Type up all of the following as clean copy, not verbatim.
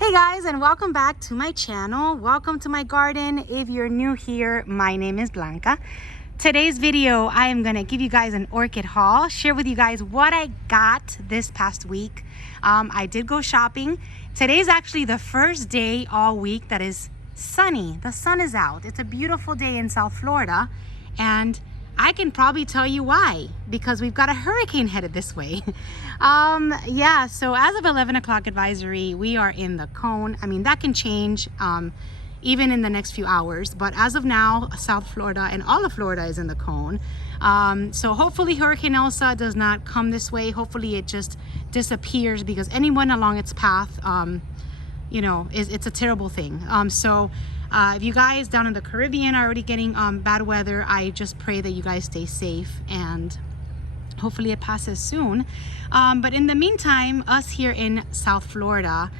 Hey guys, and welcome back to my channel. Welcome to my garden. If you're new here, my name is Blanca. Today's video, I am gonna give you guys an orchid haul, share with you guys what I got this past week. I did go shopping. Today's actually the first day all week that is sunny. The sun is out. It's a beautiful day in South Florida, and I can probably tell you why, because we've got a hurricane headed this way. Yeah, so as of 11 o'clock advisory, we are in the cone. I mean, that can change even in the next few hours, but as of now, South Florida and all of Florida is in the cone. So hopefully Hurricane Elsa does not come this way. Hopefully it just disappears, because anyone along its path, you know, it's a terrible thing. If you guys down in the Caribbean are already getting bad weather, I just pray that you guys stay safe and hopefully it passes soon. But in the meantime, us here in South Florida,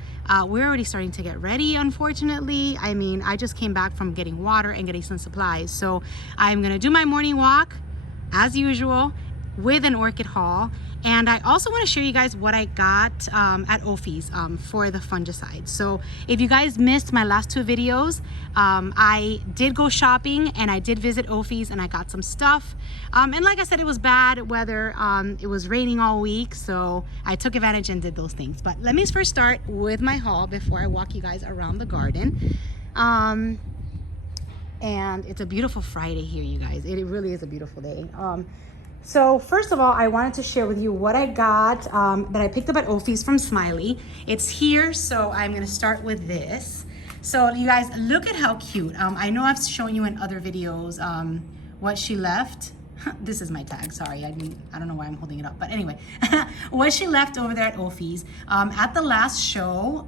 we're already starting to get ready, unfortunately. I mean, I just came back from getting water and getting some supplies. So I'm gonna do my morning walk as usual with an orchid haul. And I also want to share you guys what I got at Ophi's for the fungicide. So if you guys missed my last two videos, I did go shopping and I did visit Ophi's and I got some stuff. And like I said, it was bad weather. It was raining all week, so I took advantage and did those things. But let me first start with my haul before I walk you guys around the garden. And it's a beautiful Friday here, you guys. It really is a beautiful day. So first of all, I wanted to share with you what I got that I picked up at Ophi's from Smiley. It's here, so I'm gonna start with this. So you guys, look at how cute. I know I've shown you in other videos what she left. This is my tag, sorry, I don't know why I'm holding it up, but anyway. What she left over there at Ophi's. At the last show,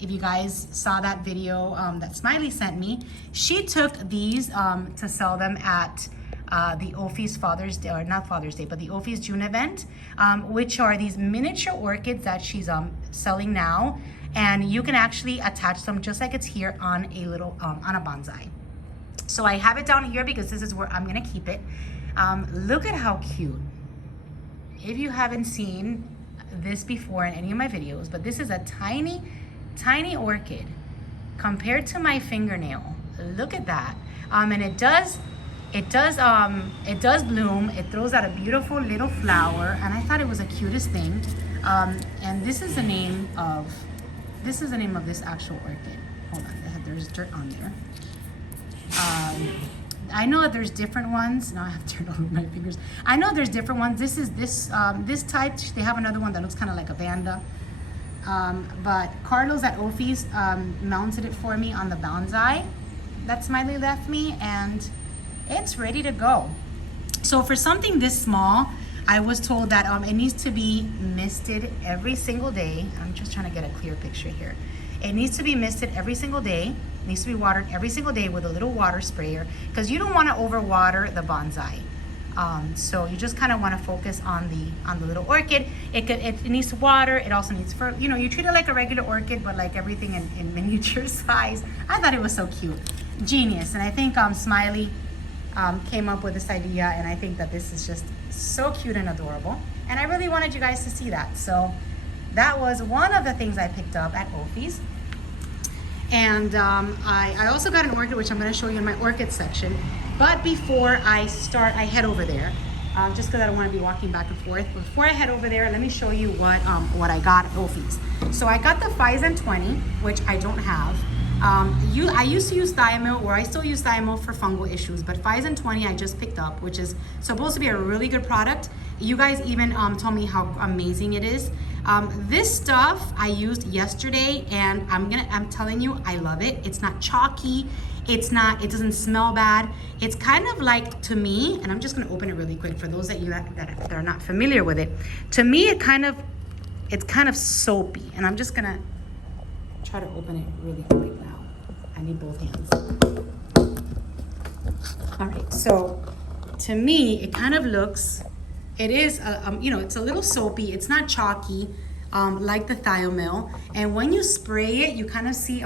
if you guys saw that video that Smiley sent me, she took these to sell them at the Ophi's Father's Day, or not Father's Day, but the Ophi's June event, which are these miniature orchids that she's selling now, and you can actually attach them just like it's here on a little on a bonsai. So I have it down here because this is where I'm gonna keep it. Look at how cute. If you haven't seen this before in any of my videos, but this is a tiny orchid compared to my fingernail. Look at that. And it does bloom. It throws out a beautiful little flower, and I thought it was the cutest thing. And this is the name of this actual orchid. Hold on, there's dirt on there. I know that there's different ones. Now I have dirt all over my fingers. I know there's different ones. This is this type. They have another one that looks kind of like a Vanda. But Carlos at Ophi's mounted it for me on the bonsai that Smiley left me, and it's ready to go. So for something this small, I was told that it needs to be misted every single day. I'm just trying to get a clear picture here. It needs to be misted every single day. It needs to be watered every single day with a little water sprayer, because you don't want to overwater the bonsai. So you just kind of want to focus on the little orchid. It needs water. It also needs, for you treat it like a regular orchid, but like everything in miniature size. I thought it was so cute, genius. And I think Smiley came up with this idea, and I think that this is just so cute and adorable, and I really wanted you guys to see that. So that was one of the things I picked up at Ophi's. And I also got an orchid, which I'm going to show you in my orchid section. But before I start, I head over there, just because I don't want to be walking back and forth. Before I head over there, let me show you what I got at Ophi's. So I got the Physan 20, which I don't have. I used to use Thiamil, or I still use Thiamil for fungal issues, but Physan 20 I just picked up, which is supposed to be a really good product. You guys even told me how amazing it is. This stuff I used yesterday, and I'm telling you, I love it. It's not chalky. It doesn't smell bad. It's kind of like, to me, and I'm just gonna open it really quick for those that are not familiar with it. To me, it's kind of soapy, and I'm just gonna try to open it really quick now. I need both hands. All right, so to me, it kind of looks, it is, it's a little soapy. It's not chalky like the Thiamil. And when you spray it, you kind of see,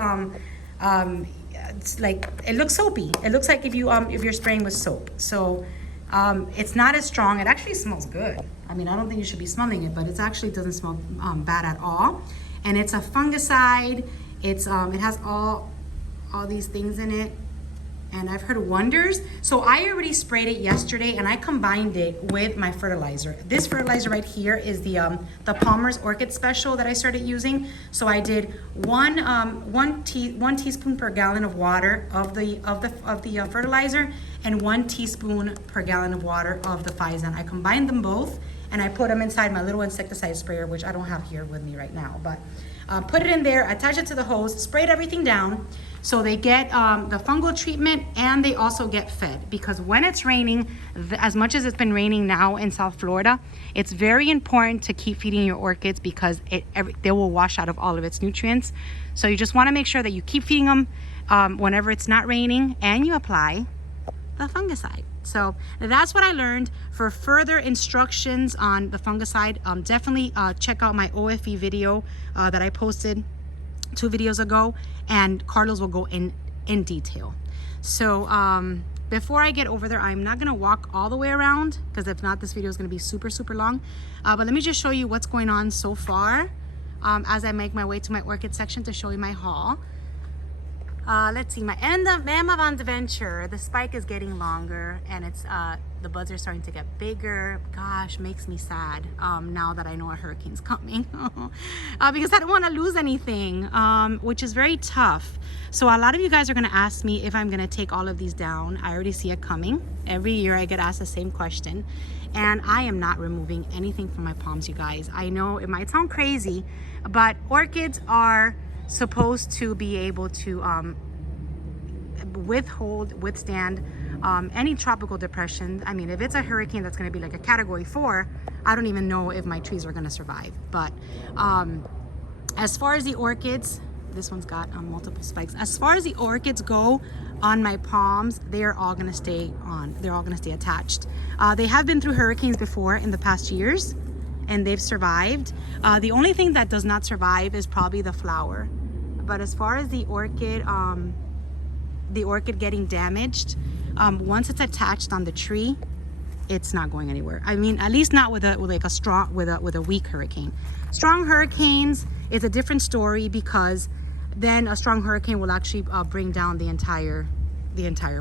it's like, it looks soapy. It looks like if you're spraying with soap. So it's not as strong. It actually smells good. I mean, I don't think you should be smelling it, but it actually doesn't smell bad at all. And it's a fungicide. It has all these things in it, and I've heard wonders. So I already sprayed it yesterday, and I combined it with my fertilizer. This fertilizer right here is the Palmer's Orchid Special that I started using. So I did one teaspoon per gallon of water of the fertilizer, and 1 teaspoon per gallon of water of the Phison. I combined them both, and I put them inside my little insecticide sprayer, which I don't have here with me right now, but put it in there, attach it to the hose, sprayed everything down, so they get the fungal treatment, and they also get fed. Because when it's raining, as much as it's been raining now in South Florida, it's very important to keep feeding your orchids, because they will wash out of all of its nutrients. So you just want to make sure that you keep feeding them whenever it's not raining, and you apply the fungicide. So that's what I learned. For further instructions on the fungicide, definitely check out my OFE video that I posted 2 videos ago, and Carlos will go in detail. So before I get over there, I'm not gonna walk all the way around, because if not, this video is gonna be super long. But let me just show you what's going on so far as I make my way to my orchid section to show you my haul. Let's see, my end of Adventure. The spike is getting longer, and it's the buds are starting to get bigger. Gosh, makes me sad now that I know a hurricane's coming. Because I don't want to lose anything, which is very tough. So a lot of you guys are going to ask me if I'm going to take all of these down. I already see it coming. Every year I get asked the same question, and I am not removing anything from my palms, you guys. I know it might sound crazy, but orchids are supposed to be able to withstand any tropical depression. I mean, if it's a hurricane that's going to be like a category 4, I don't even know if my trees are going to survive. But as far as the orchids, this one's got multiple spikes. As far as the orchids go on my palms, they are all going to stay on. They're all going to stay attached. They have been through hurricanes before in the past years, and they've survived. The only thing that does not survive is probably the flower. But as far as the orchid getting damaged, once it's attached on the tree, it's not going anywhere. I mean, at least not with a weak hurricane. Strong hurricanes is a different story, because then a strong hurricane will actually bring down the entire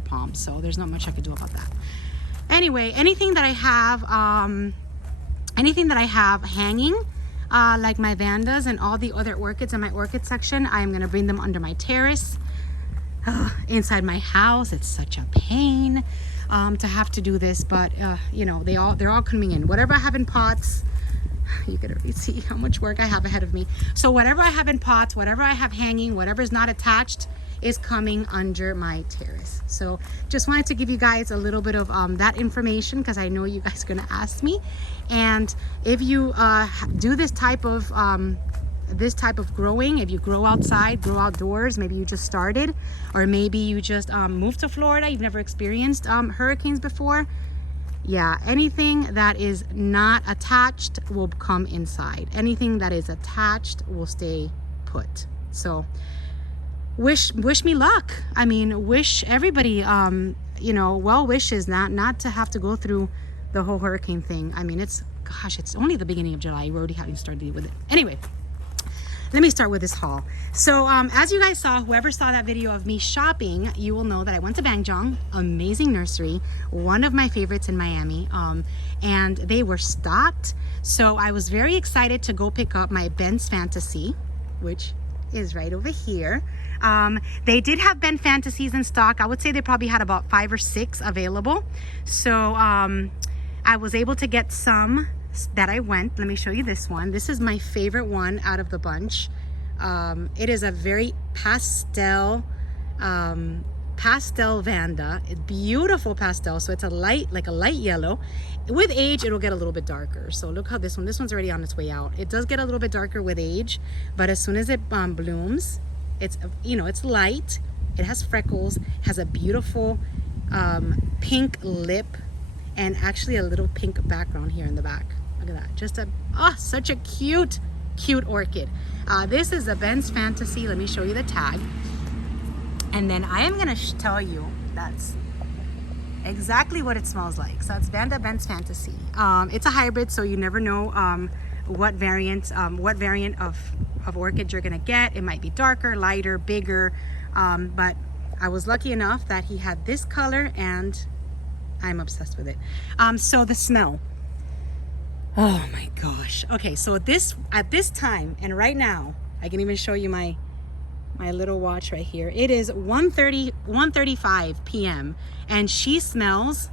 palm. So there's not much I could do about that. Anyway, anything that I have hanging, like my vandas and all the other orchids in my orchid section, I am going to bring them under my terrace. Inside my house, it's such a pain to have to do this, but you know, they're all coming in. Whatever I have in pots, you can already see how much work I have ahead of me. So whatever I have in pots, whatever I have hanging, whatever is not attached, is coming under my terrace. So just wanted to give you guys a little bit of that information, because I know you guys are going to ask me. And if you do this type of growing, if you grow outside, grow outdoors, maybe you just started, or maybe you just moved to Florida, you've never experienced hurricanes before, yeah, anything that is not attached will come inside. Anything that is attached will stay put. So wish me luck. I mean, wish everybody you know, well wishes, not to have to go through the whole hurricane thing. I mean, it's only the beginning of July. We're already having started with it. Anyway, let me start with this haul. So as you guys saw, whoever saw that video of me shopping, you will know that I went to Banjong, amazing nursery, one of my favorites in Miami, and they were stocked. So I was very excited to go pick up my Ben's Fantasy, which is right over here. They did have Ben Fantasies in stock. I would say they probably had about 5 or 6 available. So I was able to get some that I went. Let me show you this one. This is my favorite one out of the bunch. It is a very pastel vanda. It's beautiful pastel. So it's like a light yellow. With age, it'll get a little bit darker. So look how this one's already on its way out. It does get a little bit darker with age, but as soon as it blooms, it's, you know, it's light. It has freckles, has a beautiful pink lip, and actually a little pink background here in the back. Look at that. Just such a cute orchid. This is a Ben's Fantasy. Let me show you the tag. And then I am going to tell you that's exactly what it smells like. So it's Ben's Fantasy. It's a hybrid, so you never know what variant of orchid you're gonna get. It might be darker, lighter, bigger, but I was lucky enough that he had this color and I'm obsessed with it. So the smell, oh my gosh. Okay, so at this time and right now, I can even show you my little watch right here. It is 1:35 p.m. and she smells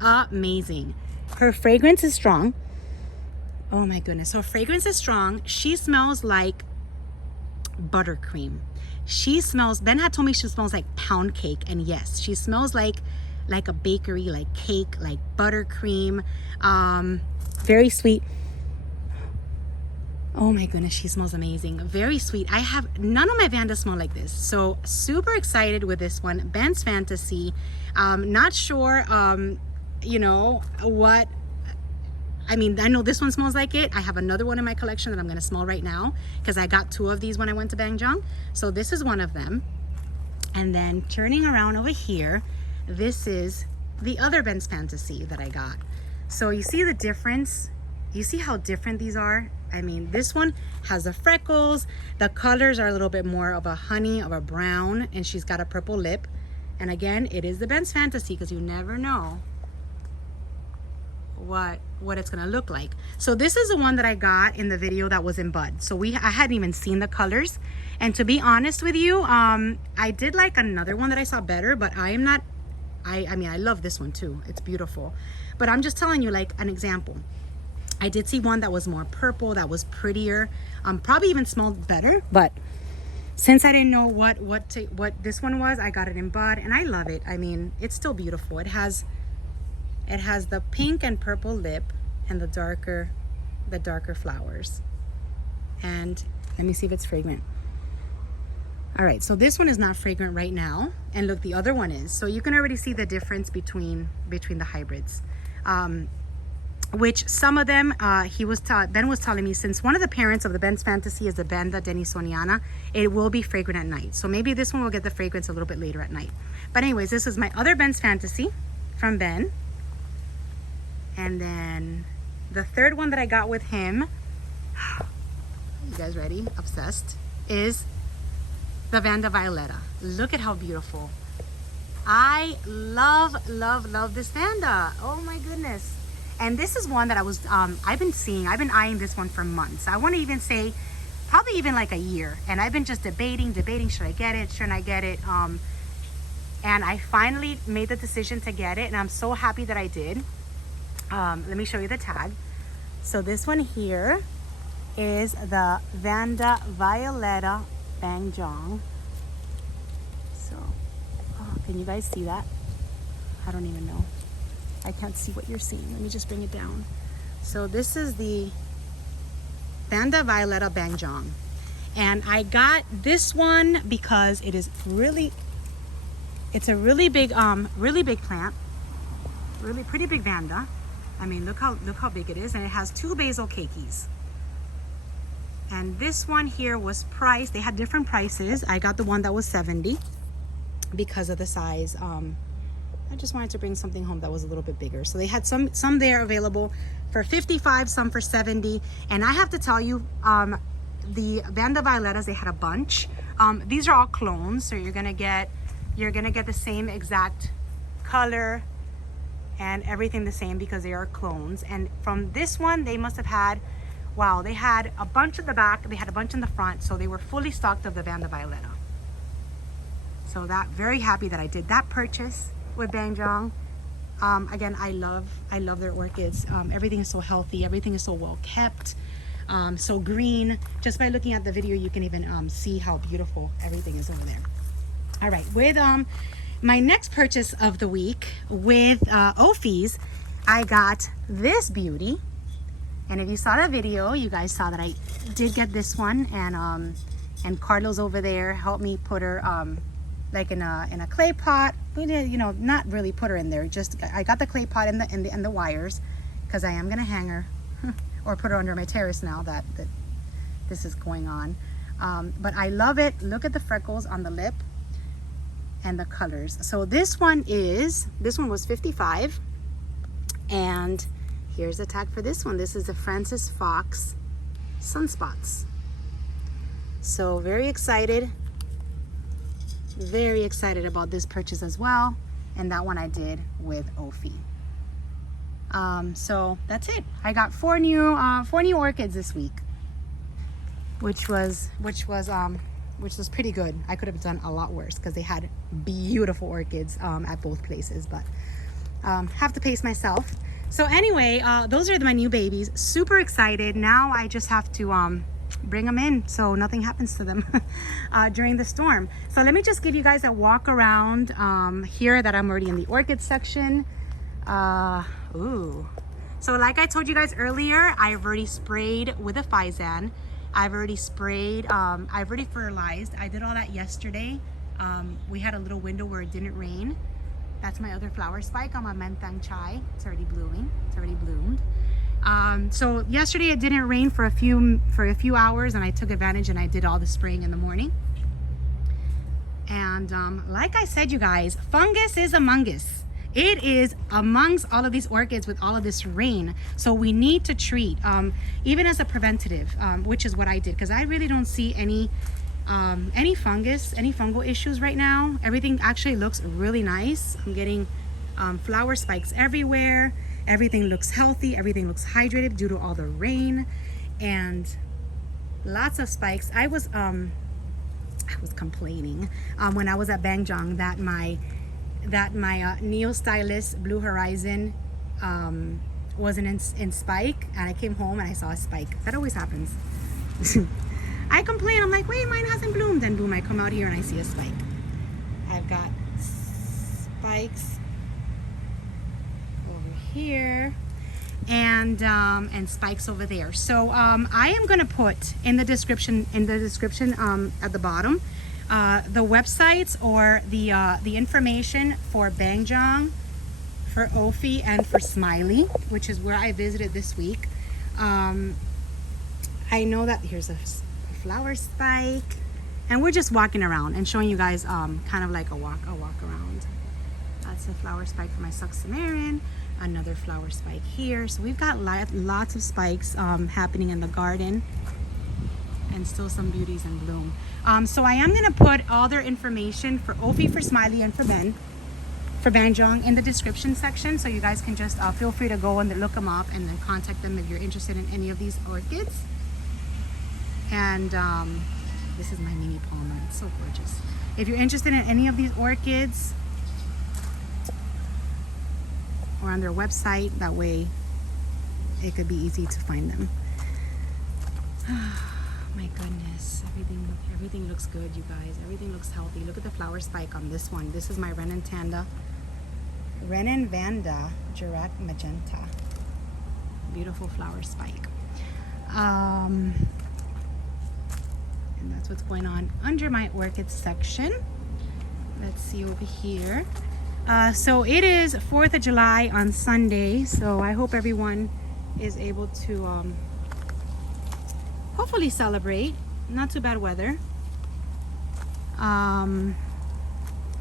amazing. Her fragrance is strong. Oh my goodness. So fragrance is strong. She smells like buttercream. She smells, Ben had told me she smells like pound cake, and yes, she smells like a bakery, like cake, like buttercream. Very sweet. Oh my goodness, she smells amazing. Very sweet. I have none of my Vandas smell like this, so super excited with this one. Ben's Fantasy. Not sure you know what, I mean, I know this one smells like it. I have another one in my collection that I'm gonna smell right now because I got 2 of these when I went to Banjong. So this is one of them. And then turning around over here, this is the other Ben's Fantasy that I got. So you see the difference? You see how different these are? I mean, this one has the freckles. The colors are a little bit more of a honey, of a brown, and she's got a purple lip. And again, it is the Ben's Fantasy because you never know what it's gonna look like. So this is the one that I got in the video that was in bud. So I hadn't even seen the colors. And to be honest with you, I did like another one that I saw better, but I am not, I mean, I love this one too. It's beautiful. But I'm just telling you like an example. I did see one that was more purple, that was prettier, probably even smelled better. But since I didn't know what this one was, I got it in bud, and I love it. I mean, it's still beautiful. It has the pink and purple lip and the darker flowers. And let me see if it's fragrant. All right, so this one is not fragrant right now, and look, the other one is. So you can already see the difference between the hybrids. Which some of them, Ben was telling me, since one of the parents of the Ben's Fantasy is the Banda Denisoniana, it will be fragrant at night. So maybe this one will get the fragrance a little bit later at night. But anyways, this is my other Ben's Fantasy from Ben. And then the third one that I got with him, you guys ready? Obsessed, is the Vanda Violetta. Look at how beautiful. I love this Vanda. Oh my goodness. And this is one that I was, I've been eyeing this one for months. I want to even say probably even like a year. And I've been just debating, should I get it? Shouldn't I get it? And I finally made the decision to get it. And I'm so happy that I did. Let me show you the tag. So this one here is the Vanda Violetta Banjong. So, oh, can you guys see that? I don't even know. I can't see what you're seeing. Let me just bring it down. So this is the Vanda Violetta Banjong. And I got this one because it's a really big plant. Really pretty big Vanda. I mean, look how big it is. And it has 2 basil keikis. And this one here was priced. They had different prices. I got the one that was 70 because of the size. I just wanted to bring something home that was a little bit bigger. So they had some there available for 55, some for 70. And I have to tell you, the Vanda Violettas, they had a bunch. These are all clones, so you're gonna get the same exact color and everything the same because they are clones. And from this one, they must have had, wow, they had a bunch at the back, they had a bunch in the front, so they were fully stocked of the Vanda Violetta. So very happy that I did that purchase with Banjong. Again, I love their orchids. Everything is so healthy, everything is so well kept, so green. Just by looking at the video, you can even see how beautiful everything is over there. All right, with my next purchase of the week with Ophies, I got this beauty. And if you saw that video, you guys saw that I did get this one, and Carlos over there helped me put her like in a clay pot. We did, you know, not really put her in there. Just I got the clay pot and the wires because I am gonna hang her or put her under my terrace now that this is going on. But I love it. Look at the freckles on the lip and the colors. So this one was 55, and here's the tag for this one. This is the Francis Fox sunspots. So very excited about this purchase as well. And that one I did with Ophi. So that's it. I got four new orchids this week, which was pretty good. I could have done a lot worse because they had beautiful orchids at both places, but have to pace myself. So anyway, those are my new babies. Super excited. Now I just have to bring them in so nothing happens to them during the storm. So let me just give you guys a walk around here that I'm already in the orchid section. Ooh. So like I told you guys earlier, I've already sprayed with a Fizan. I've already sprayed, I've already fertilized. I did all that yesterday. We had a little window where it didn't rain. That's my other flower spike on my Mentang Chai. It's already blooming. It's already bloomed. So yesterday it didn't rain for a few hours, and I took advantage and I did all the spraying in the morning. And like I said, you guys, fungus is among us. It is amongst all of these orchids with all of this rain. So we need to treat, even as a preventative, which is what I did, because I really don't see any fungal issues right now. Everything actually looks really nice. I'm getting flower spikes everywhere. Everything looks healthy. Everything looks hydrated due to all the rain, and lots of spikes. I was complaining when I was at Banjong that my Neo Stylus Blue Horizon wasn't in spike, and I came home and I saw a spike. That always happens. I complain, I'm like, wait, mine hasn't bloomed, and boom, I come out here and I see a spike. I've got spikes over here and spikes over there. So I am gonna put in the description at the bottom the websites or the information for Banjong, for Ophi, and for Smiley, which is where I visited this week. I know that here's a flower spike, and we're just walking around and showing you guys kind of like a walk around. That's a flower spike for my Suxamarin, another flower spike here. So we've got lots of spikes happening in the garden, and still some beauties in bloom. So I am gonna put all their information for Ophi, for Smiley, and for Banjong in the description section, so you guys can just feel free to go and look them up and then contact them if you're interested in any of these orchids. And this is my mini palmer. It's so gorgeous. If you're interested in any of these orchids, or on their website, that way it could be easy to find them. My goodness, everything looks good, you guys. Everything looks healthy. Look at the flower spike on this one. This is my Renan Vanda Jurat Magenta. Beautiful flower spike. And that's what's going on under my orchid section. Let's see over here. So it is 4th of July on Sunday, so I hope everyone is able to hopefully celebrate. Not too bad weather. I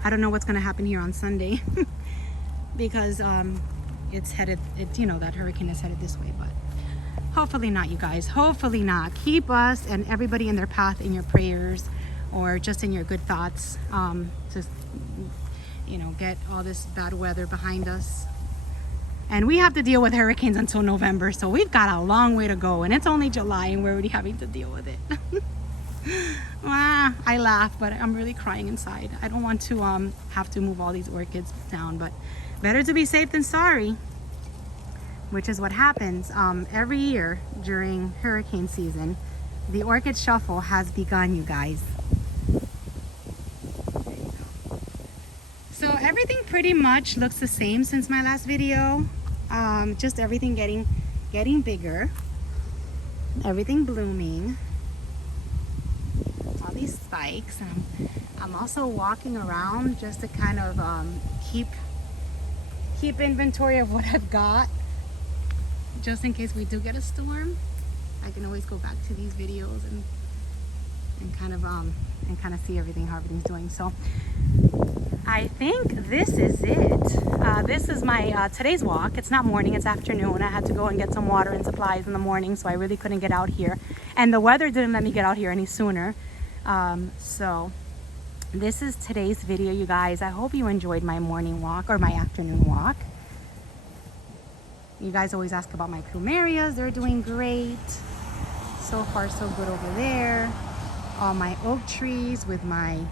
don't know what's going to happen here on Sunday because it's headed, you know, that hurricane is headed this way, but hopefully not, you guys. Hopefully not. Keep us and everybody in their path in your prayers, or just in your good thoughts, to, you know, get all this bad weather behind us. And we have to deal with hurricanes until November, so we've got a long way to go, and it's only July and we're already having to deal with it. I laugh, but I'm really crying inside. I don't want to have to move all these orchids down, but better to be safe than sorry, which is what happens every year during hurricane season. The orchid shuffle has begun, you guys. So everything pretty much looks the same since my last video. Just everything getting bigger, everything blooming, all these spikes. I'm also walking around just to kind of keep inventory of what I've got, just in case we do get a storm. I can always go back to these videos and kind of see everything, how everything's doing. So I think this is it. This is my today's walk. It's not morning, it's afternoon. I had to go and get some water and supplies in the morning, so I really couldn't get out here. And the weather didn't let me get out here any sooner. So this is today's video, you guys. I hope you enjoyed my morning walk or my afternoon walk. You guys always ask about my plumerias. They're doing great. So far, so good over there. All my oak trees with my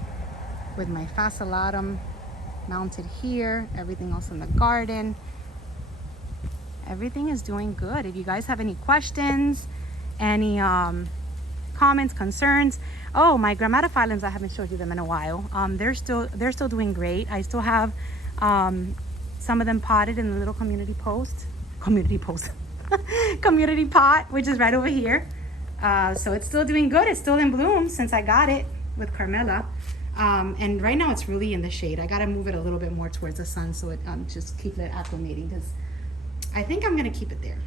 fascillatum mounted here. Everything else in the garden. Everything is doing good. If you guys have any questions, any comments, concerns. Oh, my grammatophyllums, I haven't showed you them in a while. They're still doing great. I still have some of them potted in the little community pot, which is right over here. So it's still doing good. It's still in bloom since I got it with Carmela. And right now it's really in the shade. I got to move it a little bit more towards the sun so it just keep it acclimating, because I think I'm going to keep it there.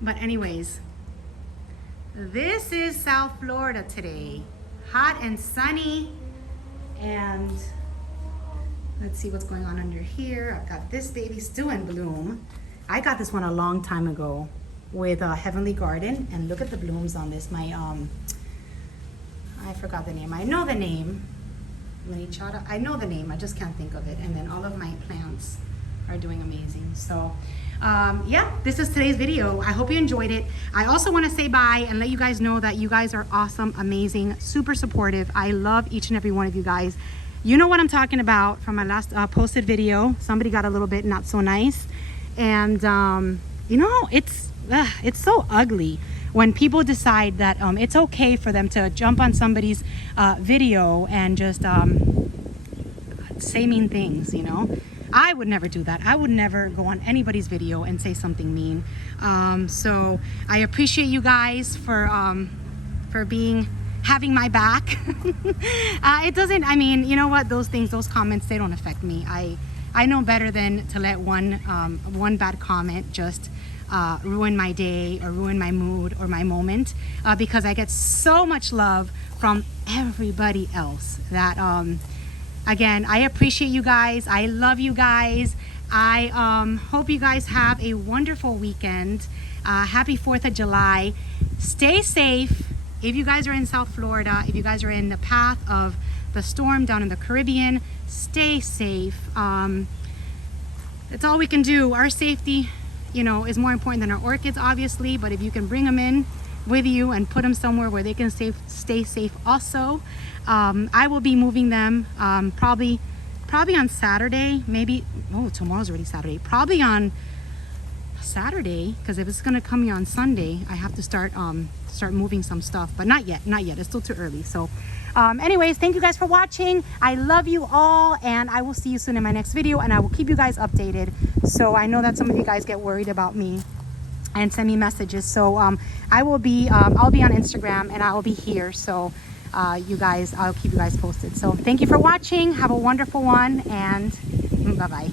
But anyways, this is South Florida today. Hot and sunny. And let's see what's going on under here. I've got this baby still in bloom. I got this one a long time ago with Heavenly Garden, and look at the blooms on this. My I forgot the name. I know the name. Minichata. I know the name. I just can't think of it. And then all of my plants are doing amazing. So yeah, this is today's video. I hope you enjoyed it. I also want to say bye and let you guys know that you guys are awesome, amazing, super supportive. I love each and every one of you guys. You know what I'm talking about from my last posted video. Somebody got a little bit not so nice, and you know, it's so ugly when people decide that it's okay for them to jump on somebody's video and just say mean things, you know. I would never do that. I would never go on anybody's video and say something mean. So I appreciate you guys for having my back. It doesn't, I mean, you know what, those things, those comments, they don't affect me. I know better than to let one bad comment just ruin my day or ruin my mood or my moment, because I get so much love from everybody else that again, I appreciate you guys. I love you guys. I hope you guys have a wonderful weekend. Happy 4th of July. Stay safe. If you guys are in South Florida, if you guys are in the path of the storm down in the Caribbean, stay safe. That's all we can do. Our safety, you know, is more important than our orchids, obviously, but if you can bring them in with you and put them somewhere where they can stay safe also. I will be moving them probably on Saturday, maybe, oh, tomorrow's already Saturday, probably on Saturday, because if it's gonna come here on Sunday, I have to start moving some stuff, but not yet, it's still too early. So anyways, thank you guys for watching. I love you all, and I will see you soon in my next video, and I will keep you guys updated. So I know that some of you guys get worried about me and send me messages, so I'll be on Instagram and I will be here, so you guys, I'll keep you guys posted. So thank you for watching. Have a wonderful one, and bye bye.